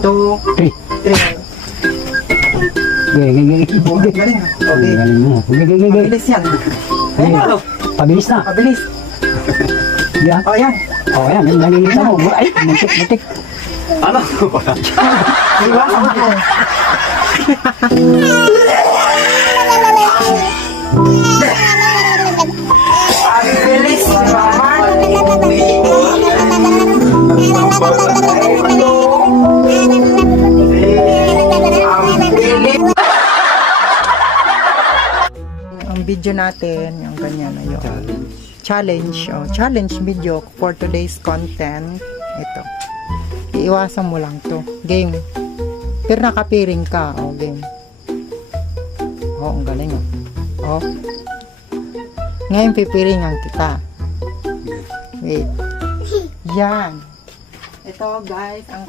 2, 3. Galing. Galing. Okay. Galing mo. Galing. Mabilis yan. Ayan na. Pabilis na. Mabilis. Yan. O, yan. Oh, yan. Nalilita mo. Ay, muntik. Ano? Diba? Ang bilis naman. Ang video natin, yung ganyan na yun. Challenge video for today's content. Ito. Iiwasan mo lang to. Game. Pero nakapiring ka. O, game. O, ang galing o. O. Ngayon pipiringan kita. Wait. Yan. Ito guys, ang